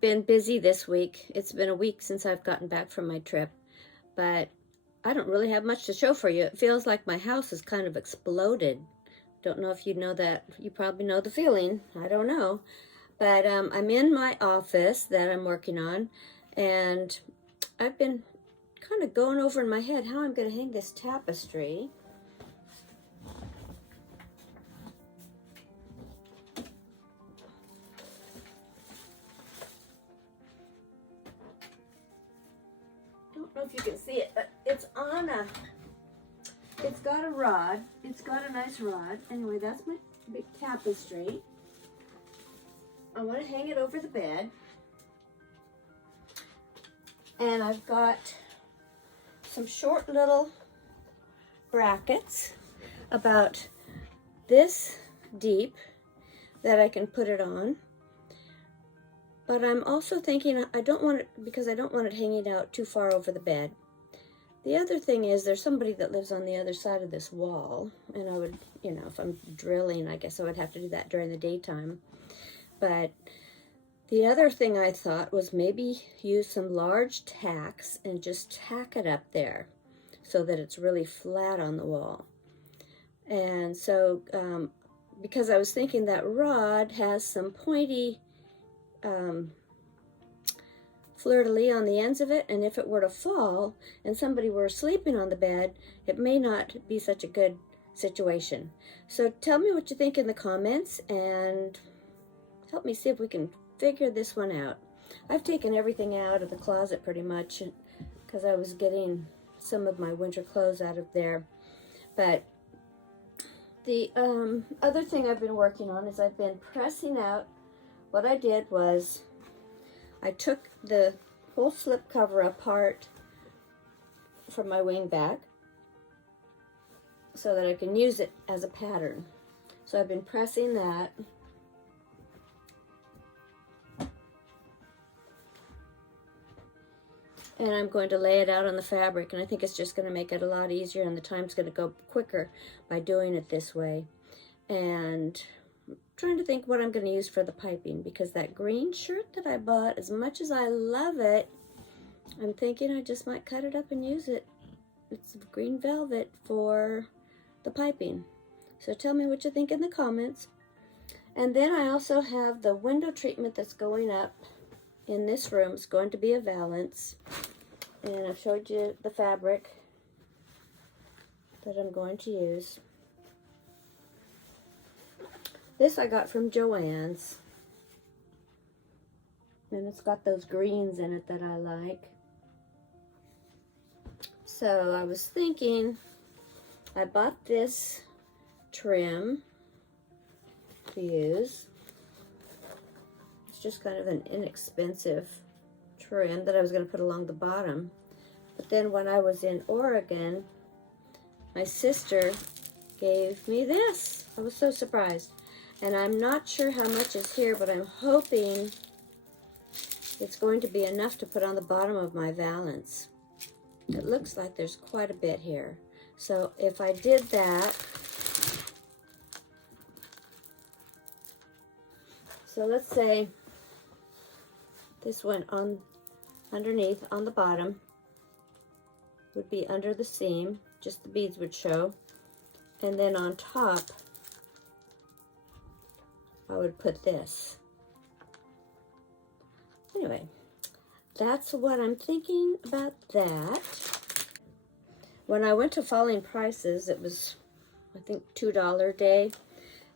I've been busy this week. It's been a week since I've gotten back from my trip, but I don't really have much to show for you. It feels like my house has kind of exploded. Don't know if you know that. You probably know the feeling. I don't know. But I'm in my office that I'm working on, and I've been kind of going over in my head how I'm going to hang this tapestry. Don't know if you can see it, but it's got a rod. It's got a nice rod. Anyway, that's my big tapestry. I want to hang it over the bed. And I've got some short little brackets about this deep that I can put it on. But I'm also thinking I don't want it, because I don't want it hanging out too far over the bed. The other thing is there's somebody that lives on the other side of this wall, and I would, you know, if I'm drilling, I guess I would have to do that during the daytime. But the other thing I thought was maybe use some large tacks and just tack it up there so that it's really flat on the wall. And so, because I was thinking that rod has some pointy fleur-de-lis on the ends of it, and if it were to fall and somebody were sleeping on the bed, it may not be such a good situation. So tell me what you think in the comments and help me see if we can figure this one out. I've taken everything out of the closet pretty much because I was getting some of my winter clothes out of there. But the other thing I've been working on is I've been pressing out. What I did was I took the whole slip cover apart from my wing back so that I can use it as a pattern. So I've been pressing that. And I'm going to lay it out on the fabric, and I think it's just going to make it a lot easier, and the time's going to go quicker by doing it this way. And I'm trying to think what I'm going to use for the piping, because that green shirt that I bought, as much as I love it, I'm thinking I just might cut it up and use it. It's green velvet for the piping. So tell me what you think in the comments. And then I also have the window treatment that's going up in this room. It's going to be a Valance. And I've showed you the fabric that I'm going to use. This I got from Joann's. And it's got those greens in it that I like. So I was thinking, I bought this trim to use. It's just kind of an inexpensive trim that I was going to put along the bottom. But then when I was in Oregon, my sister gave me this. I was so surprised. And I'm not sure how much is here, but I'm hoping it's going to be enough to put on the bottom of my Valance. It looks like there's quite a bit here. So if I did that, so let's say this went on underneath on the bottom, would be under the seam, just the beads would show, and then on top I would put this. Anyway, that's what I'm thinking about that. When I went to Falling Prices, it was, I think, $2 a day,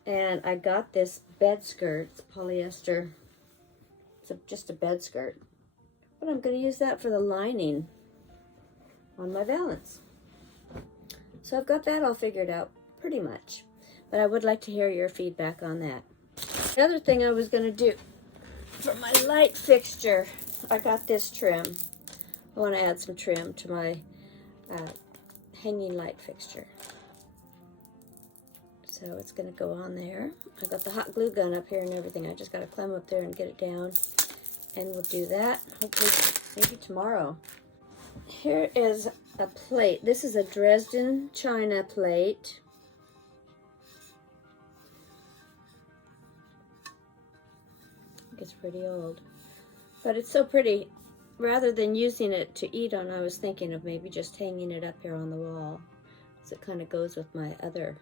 and I got this bed skirt. It's polyester. It's just a bed skirt. But I'm going to use that for the lining on my Valance. So I've got that all figured out pretty much. But I would like to hear your feedback on that. The other thing I was going to do for my light fixture, I got this trim. I want to add some trim to my hanging light fixture. So it's going to go on there. I got the hot glue gun up here and everything. I just got to climb up there and get it down. And we'll do that hopefully maybe tomorrow. Here is a plate. This is a Dresden china plate. I think it's pretty old. But it's so pretty. Rather than using it to eat on, I was thinking of maybe just hanging it up here on the wall. So it kind of goes with my other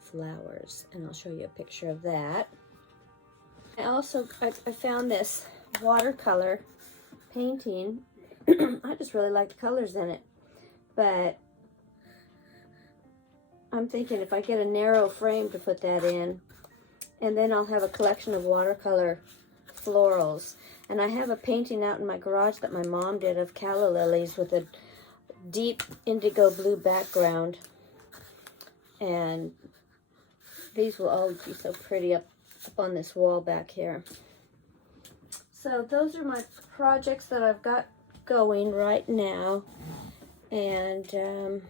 flowers. And I'll show you a picture of that. I found this watercolor painting. I just really like the colors in it. But I'm thinking if I get a narrow frame to put that in, and then I'll have a collection of watercolor florals. And I have a painting out in my garage that my mom did of calla lilies with a deep indigo blue background. And these will all be so pretty up on this wall back here. So those are my projects that I've got going right now. And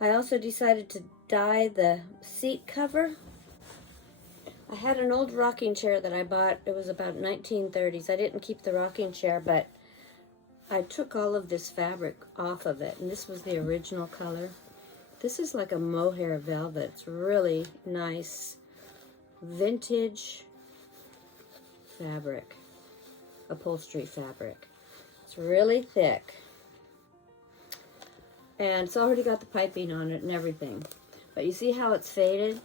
I also decided to dye the seat cover. I had an old rocking chair that I bought. It was about 1930s. I didn't keep the rocking chair, but I took all of this fabric off of it, and this was the original color. This is like a mohair velvet. It's really nice vintage fabric, upholstery fabric. It's really thick, and it's already got the piping on it and everything. But you see how it's faded?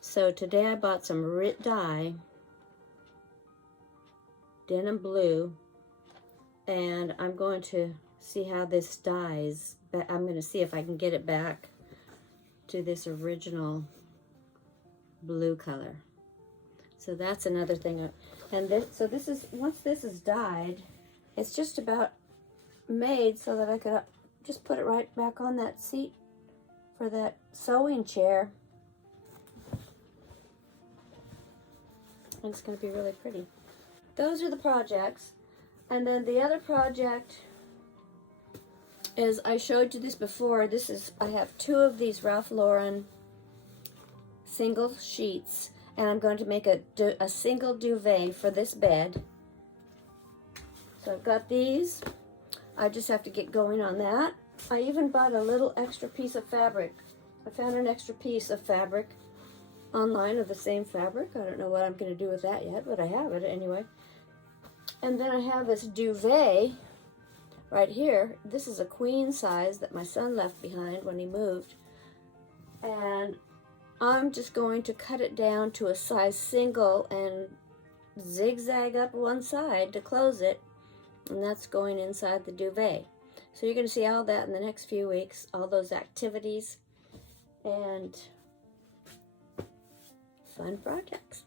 So today I bought some Rit dye, denim blue, and I'm going to see how this dyes. But I'm going to see if I can get it back to this original blue color. So that's another thing. And this is, once this is dyed, it's just about made so that I could just put it right back on that seat for that sewing chair. And it's going to be really pretty. Those are the projects. And then the other project is, I showed you this before. This is, I have 2 of these Ralph Lauren single sheets, and I'm going to make a single duvet for this bed. So I've got these. I just have to get going on that. I even bought a little extra piece of fabric. I found an extra piece of fabric online of the same fabric. I don't know what I'm going to do with that yet, but I have it anyway. And then I have this duvet right here. This is a queen size that my son left behind when he moved. And I'm just going to cut it down to a size single and zigzag up one side to close it. And that's going inside the duvet. So you're going to see all that in the next few weeks, all those activities and fun projects.